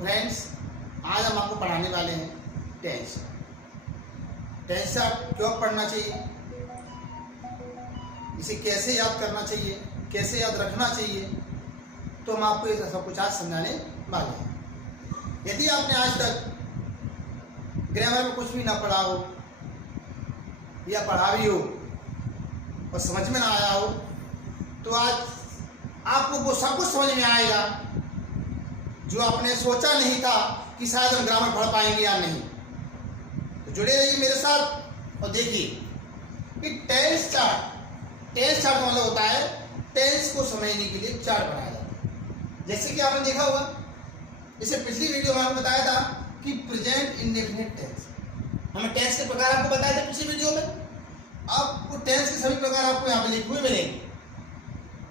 Friends, आज हम आपको पढ़ाने वाले हैं टेंस। टेंस से आप क्यों पढ़ना चाहिए, इसे कैसे याद करना चाहिए, कैसे याद रखना चाहिए, तो हम आपको ये सब कुछ आज समझाने वाले हैं। यदि आपने आज तक ग्रामर में कुछ भी ना पढ़ा हो या पढ़ा भी हो और समझ में ना आया हो, तो आज आपको वो सब कुछ समझ में आएगा जो आपने सोचा नहीं था कि शायद हम ग्रामर पढ़ पाएंगे या नहीं। तो जुड़े रहिए मेरे साथ और देखिए कि टेंस चार्ट का मतलब होता है टेंस को समझने के लिए चार्ट बनाया जाता है। जैसे कि आपने देखा होगा, इसे पिछली वीडियो में आपको बताया था कि प्रेजेंट इंडेफिनिट टेंस, हमें टेंस के प्रकार आपको बताए थे पिछली वीडियो में। अब वो टेंस के सभी प्रकार आपको यहाँ पे लिखे हुए मिलेंगे।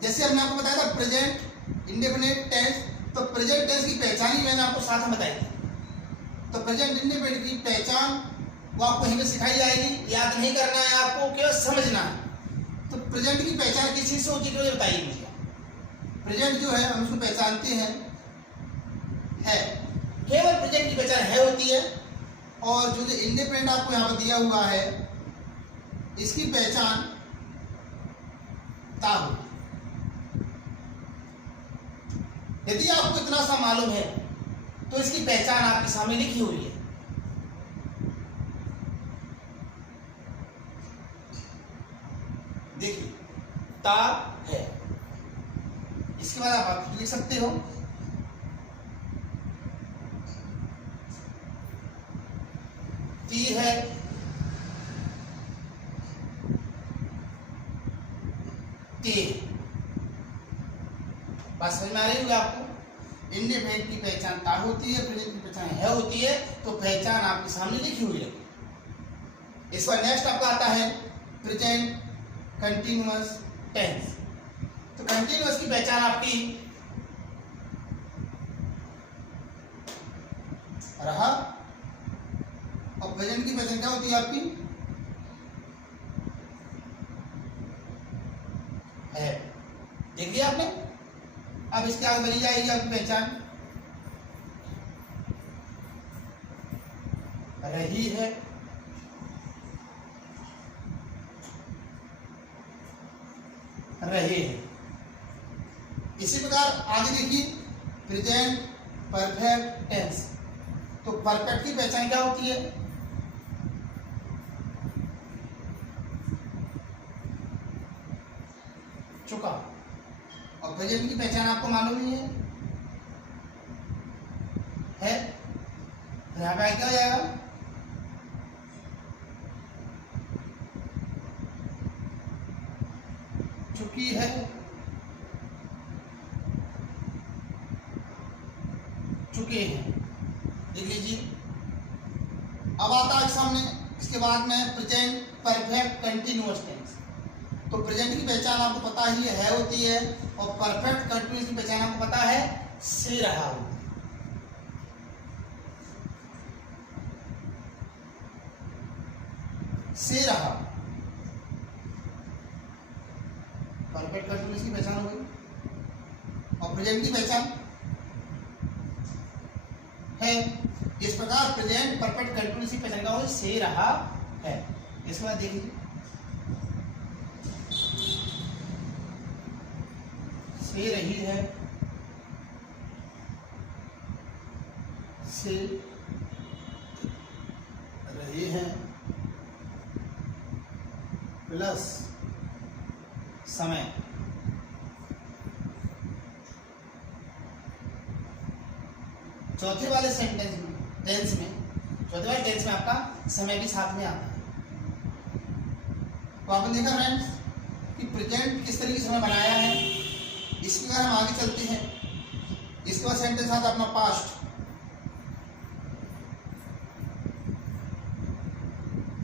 जैसे हमने आपको बताया था प्रेजेंट इंडेफिनिट टेंस, तो प्रेजेंट टेंस की पहचान ही मैंने आपको साथ में बताई थी। तो प्रेजेंट इंडेफिनिट की पहचान वो आपको यहीं पे सिखाई जाएगी, याद नहीं करना है आपको, केवल समझना है। तो प्रेजेंट की पहचान किस चीज से होती है, बताइए मुझे। प्रेजेंट जो है हम उसको पहचानते हैं है, केवल प्रेजेंट की पहचान है होती है। और जो इंडिपेंडेंट आपको यहाँ पर दिया हुआ है, इसकी पहचान ता होती है। यदि आपको इतना सा मालूम है तो इसकी पहचान आपके सामने लिखी हुई है। देखिए, ता है, इसके बाद आप लिख सकते हो ती है, ते। बात समझ में आ रही होगी आपको। इंडिपेंडेंट की पहचान ता होती है, प्रेजेंट की पहचान है होती है, तो पहचान आपके सामने लिखी हुई है। इस बार नेक्स्ट आपका आता है प्रेजेंट कंटिन्यूअस टेंस। तो कंटिन्यूअस की पहचान आपकी रहा, और प्रेजेंट की पहचान क्या होती है आपकी है। देख लिया आपने। अब इसके आगे बनी जाएगी आपकी पहचान रही है, रहे हैं। इसी प्रकार आगे देखिए प्रेजेंट परफेक्ट टेंस। तो परफेक्ट की पहचान क्या होती है, चुका। और प्रेजेंट की पहचान आपको मालूम ही है। यहां पे क्या हो जाएगा, चुकी है, चुके हैं। देख लीजिए। अब आता है सामने इसके बाद में प्रेजेंट परफेक्ट कंटिन्यूअस टेंस। तो प्रेजेंट की पहचान आपको पता ही है होती है, और परफेक्ट कंटिन्यूअस की पहचान आपको पता है से रहा हो। से रहा, परफेक्ट कंटिन्यूअस की पहचान हो गई। और प्रेजेंट की पहचान है। इस प्रकार प्रेजेंट परफेक्ट कंटिन्यूअस की पहचान का हो से रहा है। इसके बाद देखिए से रही है, से रहे हैं, प्लस समय। चौथे वाले सेंटेंस में चौथे वाले टेंस में आपका समय भी साथ में आता है। तो आपने देखा फ्रेंड्स कि प्रेजेंट किस तरीके से समय बनाया है। इसके बाद हम आगे चलते हैं। इसके बाद सेंटेंस आता अपना past.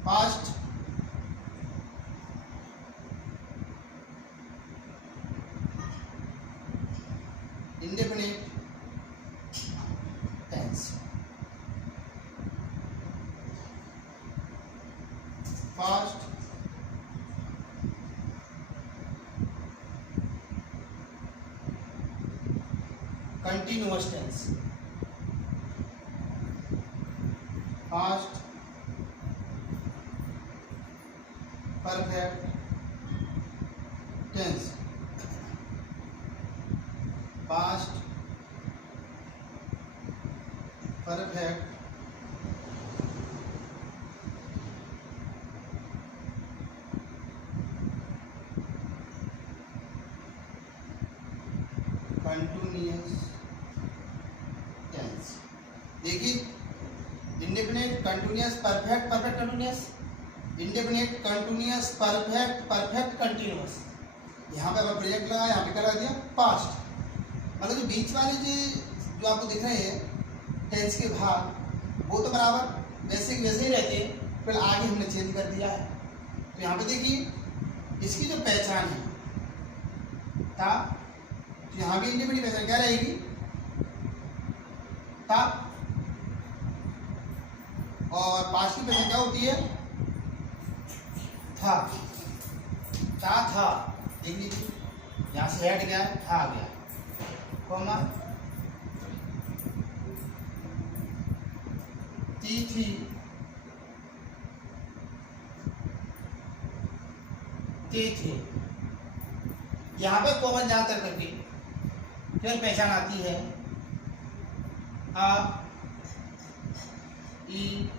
Past indefinite tense. Past continuous tense. Past perfect tense, past perfect continuous tense. देखिए indefinite continuous perfect perfect continuous, indefinite continuous perfect perfect continuous. यहाँ पे अगर प्रेजेंट लगा, यहाँ पे क्या लगा दिया पास्ट। मतलब जो बीच वाले जो आपको दिख रहे हैं टेंस के भाग वो तो बराबर वैसे वैसे ही रहते हैं, फिर आगे हमने चेंज कर दिया है। तो यहाँ पे देखिए इसकी जो पहचान है था, तो यहाँ भी इंडेफिनिट पहचान क्या रहेगी था, और पास्ट की पहचान क्या होती है था। था देख लीजिए, यहाँ से हेड गया था आ गया, कॉमा थी थे। यहाँ पे कॉमन ज्यादातर करके फिर पहचान आती है आ ई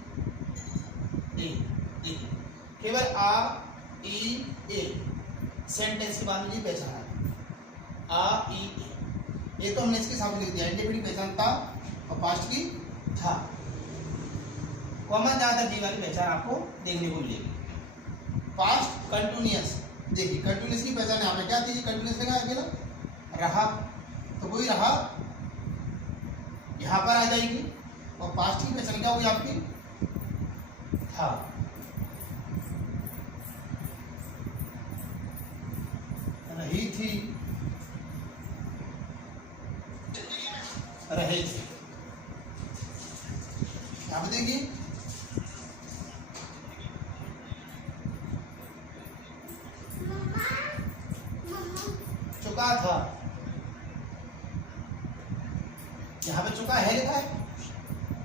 ए। केवल आ ई ए सेंटेंस के बाद में पहचान आती है आ ई ए। ये तो हमने इसके साथ लिख दिया, इंडेफिनिट पहचान था और पास्ट की था। कॉमन ज्यादातर डी वाली पहचान आपको देखने को मिलेगी। पास्ट कंटिन्यूअस, देखिए कंटिन्यूअस की पहचान यहाँ पे क्या थी, कंटिन्यूअस लगा अकेला रहा, तो वही रहा यहाँ पर आ जाएगी। और पास्ट की पहचान क्या होगी आपकी था। रही थी रहे थे। यहाँ पे देखिए चुका था, यहाँ पे चुका है लिखा है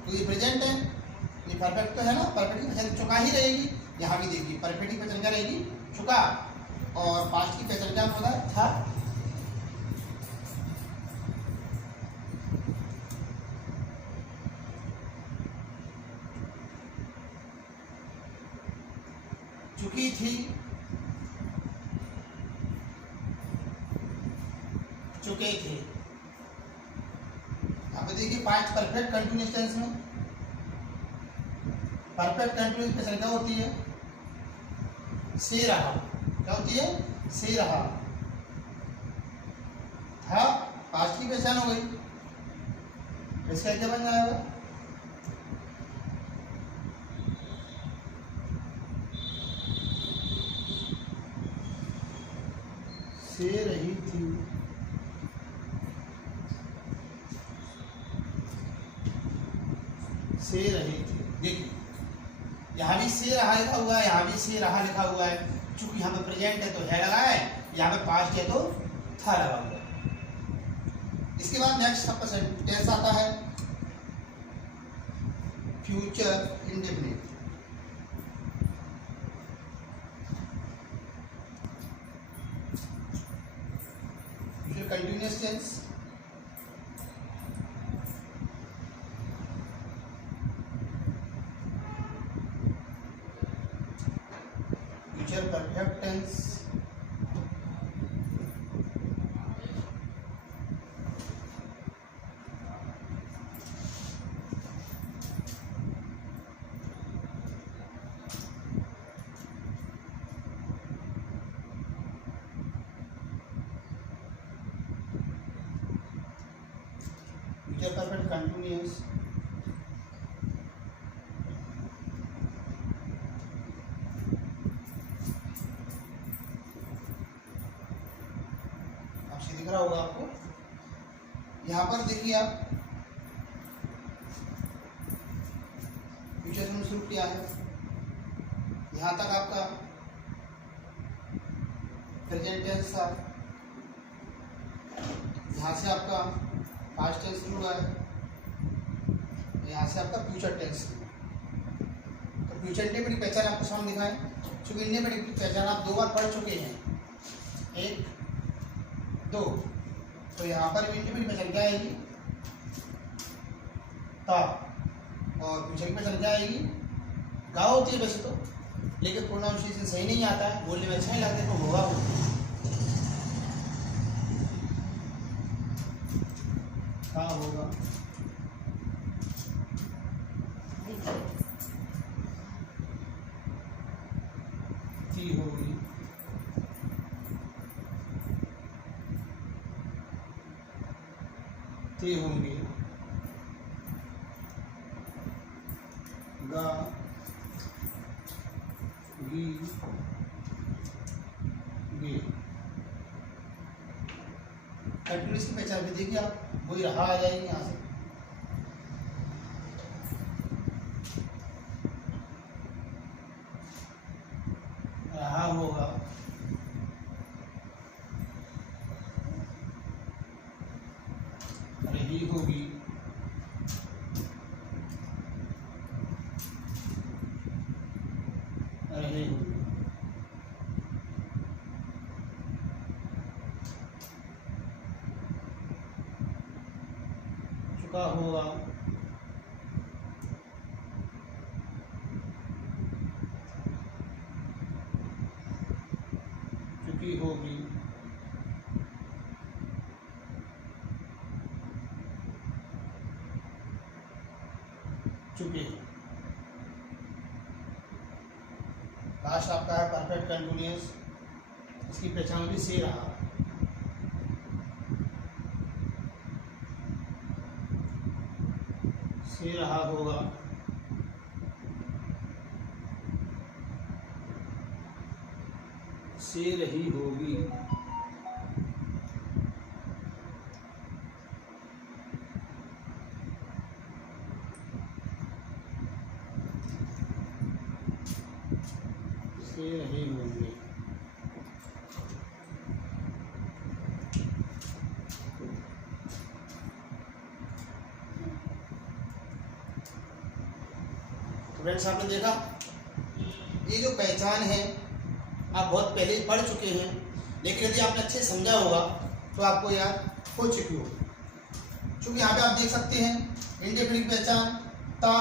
तो ये प्रेजेंट है, ये परफेक्ट तो है ना, परफेक्ट की पहचान चुका ही रहेगी। यहाँ भी देखिए परफेक्ट की पहचान क्या रहेगी चुका, और पास्ट की पहचान क्या होता है था। चुकी थी, चुके थे। यहाँ पे देखिए पास्ट परफेक्ट कंटिन्यूअस टेंस में परफेक्ट कंटिन्यूअस पहचान क्या होती है से रहा। क्या होती है से रहा था, पास्ट की पहचान हो गई, तो इसका क्या बन जाएगा से रही थी, से रही थी। देखिए यहाँ भी से रहा लिखा हुआ है, यहाँ भी से रहा लिखा हुआ है। चूंकि यहाँ पे प्रेजेंट है तो है लगा है, यहाँ पे पास्ट है तो था लगा हुआ है। इसके बाद नेक्स्ट आपका टेंस आता है future indefinite. Future continuous tense, future perfect tense, future perfect continuous, दिख रहा होगा आपको। यहाँ पर देखिए आप फ्यूचर हमने शुरू किया है, यहाँ तक आपका प्रेजेंट टेंस था, यहाँ से आपका पास्ट टेंस शुरू हुआ है, यहाँ से आपका फ्यूचर टेंस। फ्यूचर इंडेपेंडेंट की पहचान आपको सामने दिखाएं, क्योंकि इंडेपेंडेंट की पहचान आप 2 बार पढ़ चुके हैं, 1 2। तो यहाँ पर भी इंडेपेंडेंट की पहचान क्या आएगी, ता, और फ्यूचर की पहचान क्या आएगी, गा होती है वैसे तो, लेकिन प्रोनाउंसिएशन सही नहीं आता है, बोलने में अच्छा नहीं लगता तो होगा वो। ता होगा, ती होगी, ते होंगे, गा, गी, गे। कंटिन्यूस की पहचान भी देखिए आप, वही रहा आ जाएगी यहाँ से, रहा होगा, रही होगी, रहे होगी, चुका होगा, चुकी होगी, चुके। लास्ट आपका है परफेक्ट कंटिन्यूअस, इसकी पहचान भी से रहा, से रहा होगा, से रही होगी, से रहे होंगे। फ्रेंड्स आपने देखा ये जो पहचान है आप बहुत पहले ही पढ़ चुके हैं, लेकिन यदि आपने अच्छे समझा होगा तो आपको याद हो चुकी होगी। क्योंकि यहाँ पे आप देख सकते हैं इंडेपेंडेंट की पहचान ता,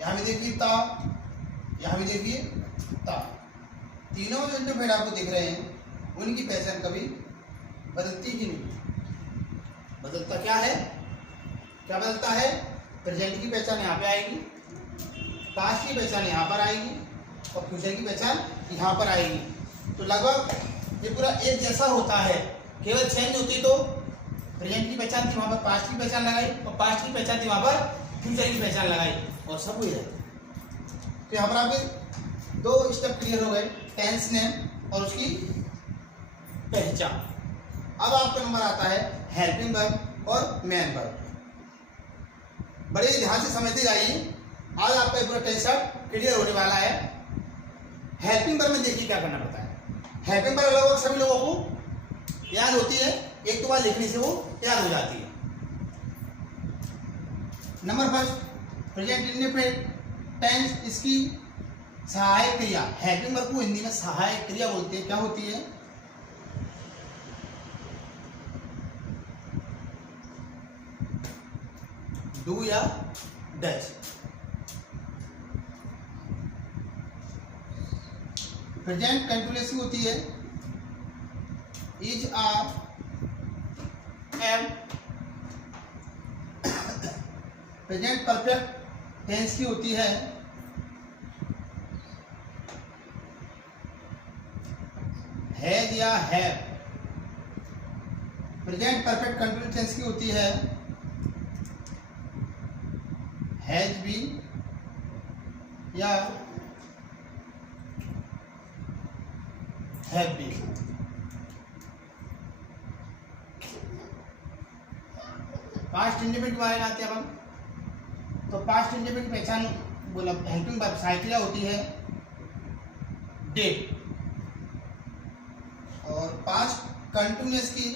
यहाँ भी देखिए ता, यहाँ भी देखिए ता, तीनों जो इंडेपेंडेंट आपको दिख रहे हैं उनकी पहचान कभी बदलती ही नहीं। बदलता क्या है, क्या बदलता है, प्रेजेंट की पहचान यहाँ पे आएगी, पास्ट की पहचान यहाँ पर आएगी और फ्यूचर की पहचान यहाँ पर आएगी। तो लगभग ये पूरा एक जैसा होता है, केवल चेंज होती तो प्रेजेंट की पहचान थी वहाँ पर पास्ट की पहचान लगाई और पास्ट की पहचान थी वहाँ पर फ्यूचर की पहचान लगाई और सब हुई रहती। तो यहाँ पर आपके 2 स्टेप क्लियर हो गए, टेंस नेम और उसकी पहचान। अब आपका नंबर आता है हेल्पिंग वर्ब और मेन वर्ब। बड़े ध्यान से समझते जाइए, आज आपका पूरा टेंशन क्लियर होने वाला है। हेल्पिंग वर्ब में देखिए क्या करना पड़ता है। हेल्पिंग वर्ब लगभग सभी लोगों को याद होती है, 1-2 बार लिखने से वो याद हो जाती है। Number first present indefinite tense, इसकी सहायक क्रिया। हेल्पिंग वर्ब को हिंदी में सहायक क्रिया बोलते हैं। क्या होती है, डू या डज। प्रेजेंट कंटिन्यूअस की होती है is, are, am. Present perfect tense की होती है हैज या have. Present perfect continuous tense की होती है हैज बीन या हैव बीन। पास्ट इंडेफिनिट के बारे में आते हैं हम। तो पास्ट इंडेफिनिट की पहचान बोला हेल्पिंग वर्ब साइक्लिया होती है डिड, और पास्ट कंटिन्यूअस की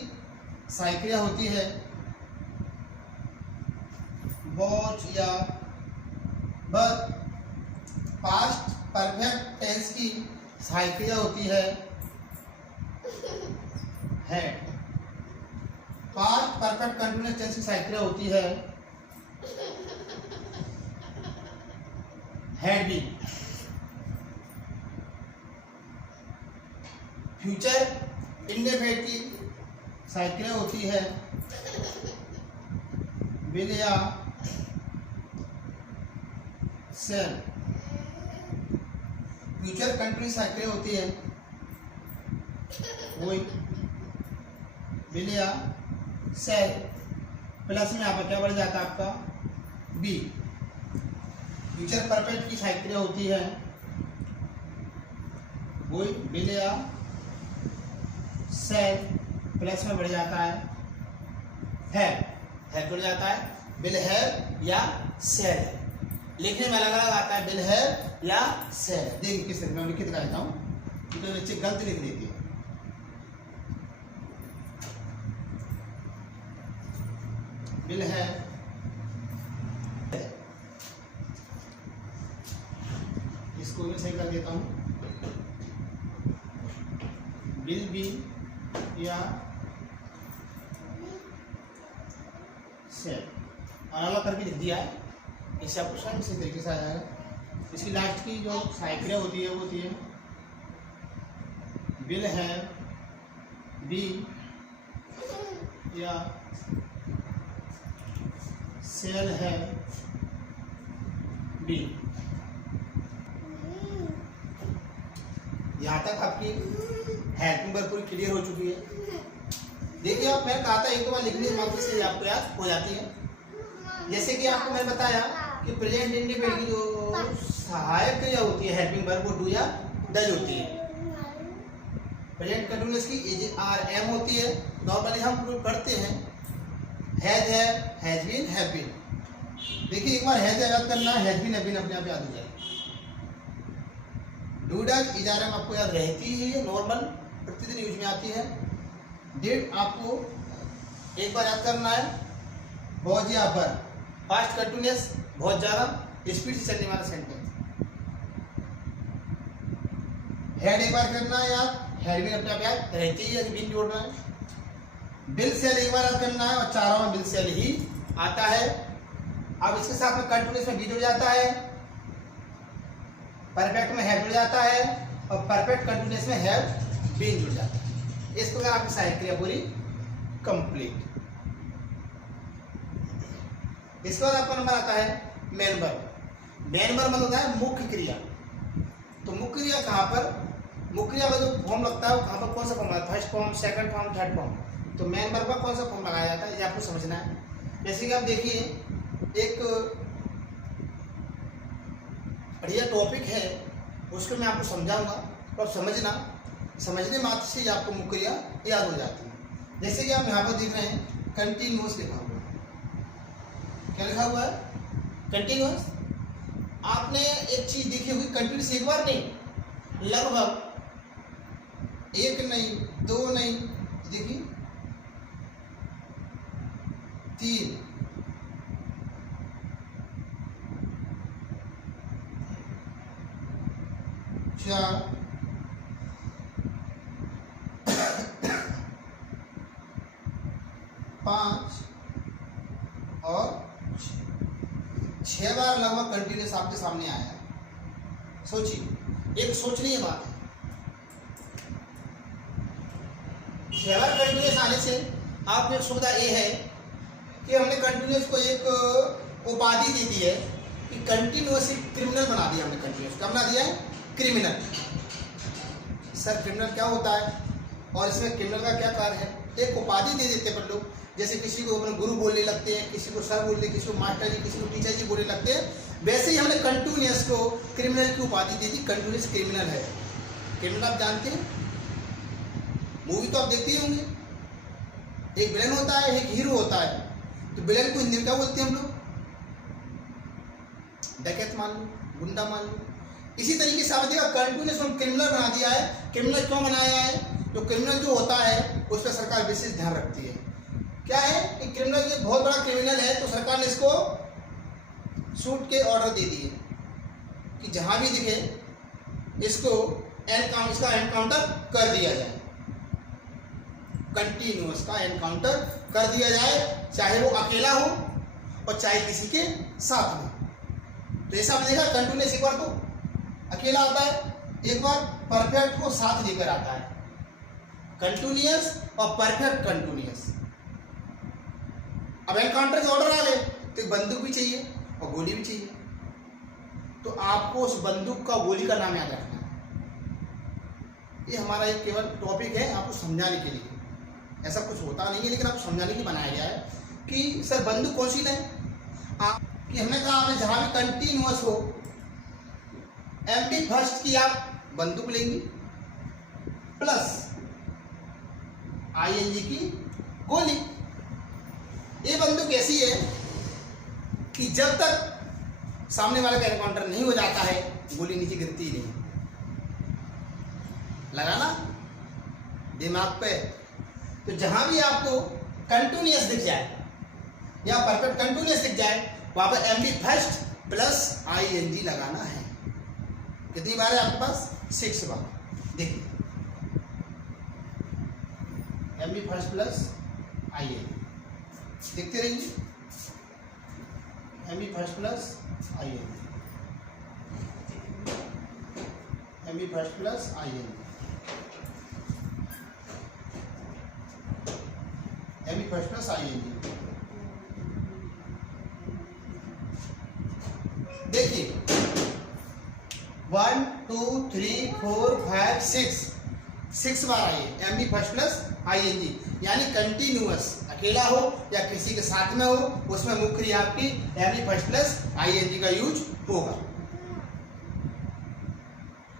साइक्लिया होती है वॉच या वर्ब। पास्ट परफेक्ट टेंस की सहायक क्रिया होती है had. Past perfect continuous tense की सहायक क्रिया होती है हैड बीन। फ्यूचर इंडेफिनिट की सहायक क्रिया होती है विल या सेल। फ्यूचर कंटिन्यूअस सहायक क्रिया होती है वही विल या सेल, प्लस में यहाँ पर क्या बढ़ जाता है आपका बी। फ्यूचर परफेक्ट की सहायक क्रिया होती है वही विल या सेल, प्लस में बढ़ जाता है जुड़ जाता है विल हैव या सेल। लिखने में अलग अलग आता है विल हैव या सेल। देखिए किस तरह मैं लिख के दिखा देता हूँ, तो बच्चे गलत लिख देते हैं। विल हैव, इसको मैं सही कर देता हूँ विल बी या सेल, और अलग करके लिख दिया है। इससे आपको स्वयं इसी तरीके से आ जाएगा। इसकी लास्ट की जो सहायक क्रिया होती है वो होती है विल हैव बी या सेल है बी। यहाँ तक आपकी हेल्पिंग वर्ब पूरी क्लियर हो चुकी है। देखिए आप, मैंने कहा था एक दो बार लिखने मात्र से आपको याद हो जाती है। जैसे कि आपको मैंने बताया कि प्रेजेंट इंडेफिनिट की जो सहायक क्रिया होती है हेल्पिंग वर्ब वो डू या डज होती है। प्रेजेंट कंटिन्यूअस की एज आर एम होती है। नॉर्मली हम पढ़ते हैं हैज है, हैज बीन, हैव बीन। देखिए एक बार हैज याद करना, हैज बीन, हैव बीन अपने आप याद हो जाए। Do does is are am आपको याद रहती ही है, नॉर्मल प्रतिदिन यूज में आती है। डिड आपको एक बार याद करना है, बहुत या पर फास्ट कंटिन्यूअस बहुत ज्यादा स्पीड से चलने वाला सेंटेंस। हैड एक बार करना है याद, हैड बीन अपने आप याद रहती ही है, बीन जोड़ना है। बिल सेल एक बार याद करना है, और चारों में बिल सेल ही आता है। अब इसके साथ में कंटिन्यूअस में बी जुड़ जाता है, परफेक्ट में हैव जुड़ जाता है, और परफेक्ट कंटिन्यूअस में हैव बीन जुड़ जाता है। इस प्रकार आपकी सहायक क्रिया पूरी कंप्लीट। इसके बाद आपका नंबर आता है मेन वर्ब। मेन वर्ब मतलब होता है मुख्य क्रिया। तो मुख्य क्रिया कहाँ पर, मुख्य क्रिया का जो फॉर्म लगता है वो कहाँ पर, कौन सा फॉर्म लगता है, first form, second form, third form. तो मेन वर्ब का कौन सा फॉर्म लगाया जाता है ये आपको समझना है। जैसे कि आप देखिए एक बढ़िया टॉपिक है, उसको मैं आपको समझाऊंगा और समझने मात्र से आपको मुख्य क्रिया याद हो जाती है। जैसे कि आप यहाँ पर देख रहे हैं कंटिन्यूअस लिखा हुआ है। क्या लिखा हुआ है, कंटिन्यूअस। आपने एक चीज देखी होगी, कंटिन्यूअस एक बार नहीं, लगभग एक नहीं, दो नहीं, देखिए 3, 4, 5 और 6 बार लगभग कंटिन्यूस आपके सामने आया है। सोचिए, एक सोचनीय बात है। 6 बार कंटिन्यूस आने से आपने सुविधा ये है कि हमने कंटिन्यूस को एक उपाधि दे दी है कि कंटिन्यूस क्रिमिनल बना दिया हमने। कंटिन्यूस क्या बना दिया है, क्रिमिनल। सर क्रिमिनल क्या होता है और इसमें क्रिमिनल का क्या कार्य है, एक उपाधि दे देते हैं लोग। जैसे किसी को अपने गुरु बोलने लगते हैं, किसी को सर बोलते हैं, किसी को मास्टर जी, किसी को टीचर जी बोलने लगते हैं। वैसे ही हमने कंटिन्यूअस को क्रिमिनल की उपाधि दे दी। कंटिन्यूअस क्रिमिनल है। क्रिमिनल आप जानते हैं, मूवी तो आप देखते ही होंगे। एक विलन होता है, एक हीरो होता है। तो विलन को हिंदी में क्या बोलते हैं हम लोग, डकैत मान लो, गुंडा मान लो। इसी तरीके से आप देखिएगा कंटिन्यूअस को क्रिमिनल बना दिया है। क्रिमिनल क्यों बनाया है, तो क्रिमिनल जो होता है उस पर सरकार विशेष ध्यान रखती है। क्या है कि क्रिमिनल ये बहुत बड़ा क्रिमिनल है, तो सरकार ने इसको शूट के ऑर्डर दे दिए। कि जहां भी दिखे इसको इसका एनकाउंटर कर दिया जाए, कंटिन्यूअस का एनकाउंटर कर दिया जाए, चाहे वो अकेला हो और चाहे किसी के साथ में। तो ऐसा आपने देखा कंटिन्यूअस एक बार तो अकेला आता है, एक बार परफेक्ट को साथ लेकर आता है, कंटिन्यूअस और परफेक्ट कंटिन्यूअस। अब एनकाउंटर के ऑर्डर आ गए तो एक बंदूक भी चाहिए और गोली भी चाहिए, तो आपको उस बंदूक का गोली का नाम याद रखना है। ये हमारा एक केवल टॉपिक है आपको समझाने के लिए, ऐसा कुछ होता नहीं है लेकिन आपको समझाने के लिए बनाया गया है कि सर बंदूक कौन सी लें। कि हमने कहा आपने जहां भी कंटिन्यूअस हो, एमडी फर्स्ट की आप बंदूक लेंगी प्लस आईएनजी की गोली। ये बंदूक ऐसी है कि जब तक सामने वाले का एनकाउंटर नहीं हो जाता है गोली नीचे गिरती ही नहीं। लगाना दिमाग पे। तो जहां भी आपको कंटिन्यूअस दिख जाए या परफेक्ट कंटिन्यूअस दिख जाए वहां पर एमडी फर्स्ट प्लस आईएनजी लगाना है। कितनी बार है आपके पास? 6 बार। देखिए एमडी फर्स्ट प्लस आईएनजी देखते रहिए, MD first plus ING, MD first plus ING, MD first plus ING. देखिए 1 2 3 4 5 6 बार आई है एमडी फर्स्ट प्लस आईएनजी, यानी कंटिन्यूअस अकेला हो या किसी के साथ में हो उसमें मुख्य क्रिया आपकी एमडी फर्स्ट प्लस आईएनजी का यूज होगा।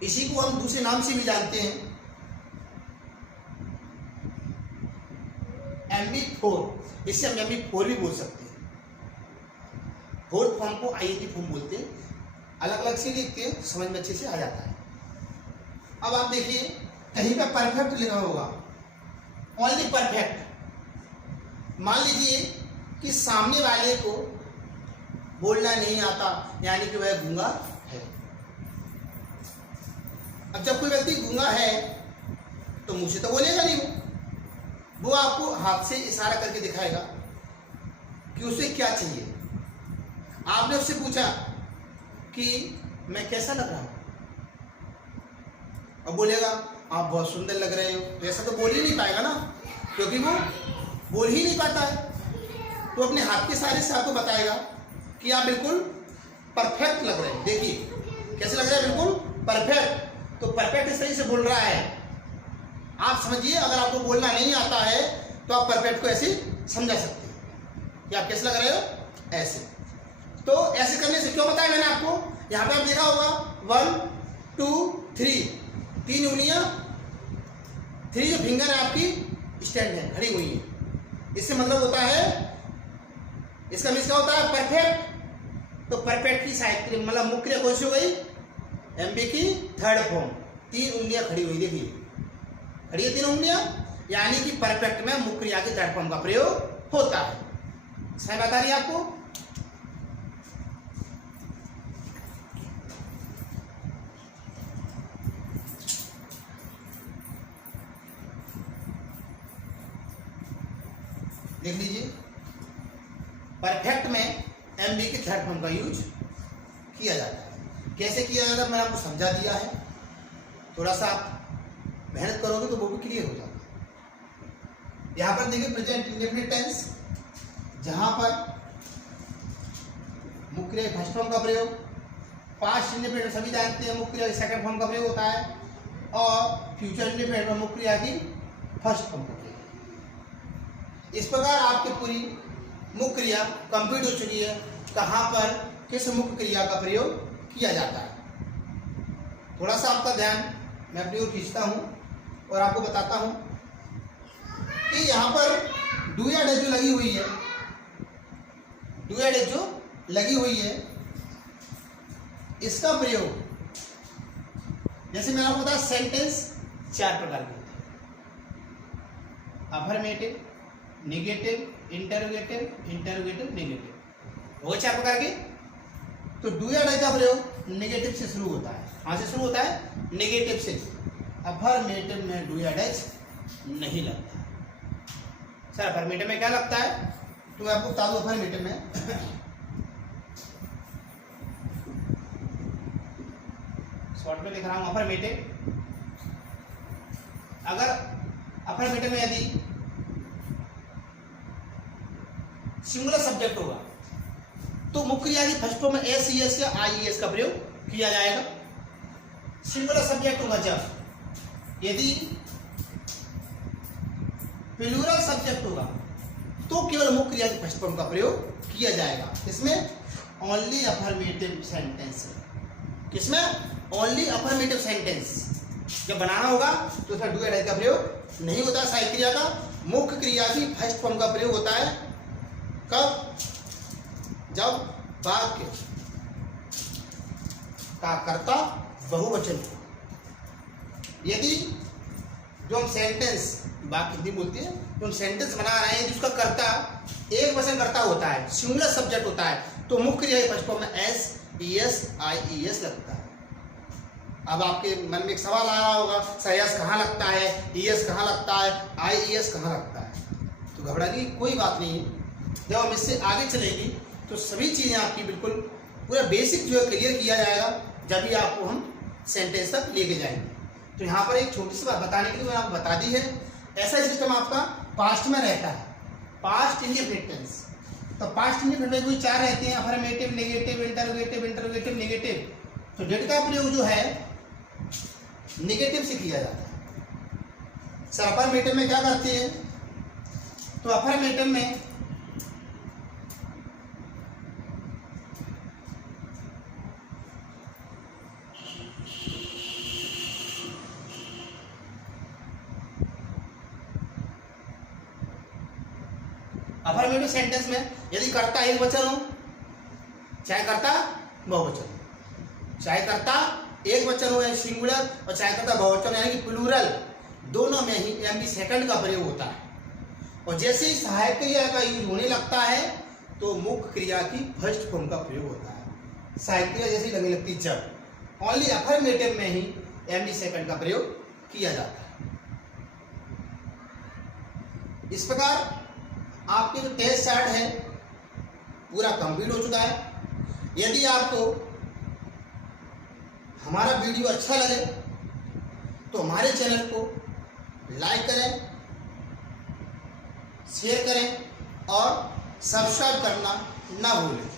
इसी को हम दूसरे नाम से भी जानते हैं MB4, इससे हम MB4 भी बोल सकते हैं। फोर्थ फॉर्म को आईएनजी फॉर्म बोलते हैं, अलग अलग से लिखते हैं, समझ में अच्छे से आ जाता है। अब आप देखिए कहीं पे परफेक्ट लिखा होगा, ओनली परफेक्ट। मान लीजिए कि सामने वाले को बोलना नहीं आता, यानी कि वह गूंगा है। अब जब कोई व्यक्ति गूंगा है तो मुंह से तो बोलेगा नहीं, वो आपको हाथ से इशारा करके दिखाएगा कि उसे क्या चाहिए। आपने उससे पूछा कि मैं कैसा लग रहा हूं, और बोलेगा आप बहुत सुंदर लग रहे हो, तो ऐसा तो बोल ही नहीं पाएगा ना, क्योंकि वो बोल ही नहीं पाता है। तो अपने हाथ के इशारे से आपको बताएगा कि आप बिल्कुल परफेक्ट लग रहे हैं। देखिए कैसे लग रहा है, बिल्कुल परफेक्ट। तो परफेक्ट इस तरीके से बोल रहा है। आप समझिए अगर आपको बोलना नहीं आता है तो आप परफेक्ट को ऐसे समझा सकते हैं कि आप कैसे लग रहे हो, ऐसे। तो ऐसे करने से क्यों बताया मैंने आपको, यहां पे आप देखा होगा 1 2 3 3 उंगलियां, 3 जो फिंगर है आपकी स्टैंड है, खड़ी हुई है। इससे मतलब होता है, इसका मीन्स क्या होता है, परफेक्ट। तो परफेक्ट की साइड मतलब मुख्य क्रिया कौन सी हो गई, एमबी की थर्ड फॉर्म। 3 उंगलियां खड़ी हुई, देखिए खड़ी है 3 उंगलियां, यानी कि परफेक्ट में मुख्य क्रिया की थर्ड फॉर्म का प्रयोग होता है। सही बता रही है आपको। देख लीजिए परफेक्ट में एमबी के थर्ड फॉर्म का यूज किया जाता है। कैसे किया जाता है मैंने आपको समझा दिया है, थोड़ा सा आप मेहनत करोगे तो वो भी क्लियर हो जाता है। यहां पर देखिए प्रेजेंट इंडेफिनिट टेंस, जहां पर मुख्य क्रिया फर्स्ट फॉर्म का प्रयोग, पास्ट इंडेफिनिट सभी जानते हैं मुख्य क्रिया सेकंड फॉर्म का प्रयोग होता है, और फ्यूचर इंडेफिनिट में मुख्य क्रिया की फर्स्ट फॉर्म का प्रयोग। इस प्रकार आपकी पूरी मुख्य क्रिया कंप्लीट हो चुकी है, कहां पर किस मुख्य क्रिया का प्रयोग किया जाता है। थोड़ा सा आपका ध्यान मैं अपनी ओर खींचता हूं और आपको बताता हूं कि यहां पर डू या डज जो लगी हुई है, डू या डज जो लगी हुई है, इसका प्रयोग जैसे मैंने आपको बताया सेंटेंस 4 प्रकार के होते हैं, affirmative, negative, interrogative, interrogative, negative, वो 4 प्रकार के। तो डू या डज का प्रयोग नेगेटिव से शुरू होता है। कहाँ से शुरू होता है? नेगेटिव से। अफर्मेटिव में डू या डैश नहीं लगता। सर अफर्मेटिव में क्या लगता है? तो मैं आपको बता दूं अफर्मेटिव में शॉर्ट में लिख रहा हूं अफर्मेटिव। अगर अफर्मेटिव में यदि सिंगुलर सब्जेक्ट होगा तो मुख्य क्रिया की फर्स्ट फॉर्म में एस ई एस या आई ई एस का प्रयोग किया जाएगा। सिंगुलर सब्जेक्ट होगा जब। यदि प्लूरल सब्जेक्ट होगा तो केवल मुख्य क्रिया की फर्स्ट फॉर्म का प्रयोग किया जाएगा। इसमें ओनली अफर्मेटिव सेंटेंस। किसमें? ओनली अफर्मेटिव सेंटेंस जब बनाना होगा तो उसमें डू या डैश का प्रयोग नहीं होता। सहायक क्रिया का मुख्य क्रिया की फर्स्ट फॉर्म का प्रयोग होता है कब? जब वाक्य का कर्ता बहुवचन हो। यदि जो हम सेंटेंस वाक्य हिंदी बोलते हैं, जो हम सेंटेंस बना रहे हैं जिसका कर्ता एक वचन कर्ता होता है, सिंगुलर सब्जेक्ट होता है, तो मुख्य क्रिया फर्स्ट फॉर्म में S E S I E S लगता है। अब आपके मन में एक सवाल आ रहा होगा, सर एस कहाँ लगता है, ई एस कहाँ लगता है, आई ई एस कहाँ लगता है? तो घबराने की कोई बात नहीं है। जब हम इससे आगे चलेंगे तो सभी चीज़ें आपकी बिल्कुल पूरा बेसिक जो है क्लियर किया जाएगा, जब भी आपको हम सेंटेंस तक लेके जाएंगे। तो यहाँ पर एक छोटी सी बात बताने के लिए मैंने आपको बता दी है। ऐसा सिस्टम आपका पास्ट में रहता है, पास्ट इंडेफिनिट टेंस। तो पास्ट इंडेफिनिट में कोई चार रहते हैं, affirmative, negative, interrogative, interrogative, negative. तो डेट का प्रयोग जो है नेगेटिव से किया जाता है। सर अफर्मेटिव में क्या करते हैं? तो अफर्मेटिव में अफर्मेटिव सेंटेंस में यदि कर्ता एक वचन हो, चाहे कर्ता बहुवचन, चाहे कर्ता एक वचन हो यानी सिंगुलर और चाहे कर्ता बहुवचन यानी कि प्लूरल, दोनों में ही एम बी सेकंड का प्रयोग होता है। और जैसे ही सहायक क्रिया का यूज होने लगता है तो मुख्य क्रिया की फर्स्ट फॉर्म का प्रयोग होता है। सहायक क्रिया जैसे ही लगने लगती जब ओनली अफर्मेटिव में ही एम बी सेकंड का प्रयोग किया जाता है। इस प्रकार आपके जो टेस्ट चार्ट है पूरा कंप्लीट हो चुका है। यदि आपको हमारा वीडियो अच्छा लगे तो हमारे चैनल को लाइक करें, शेयर करें और सब्सक्राइब करना ना भूलें।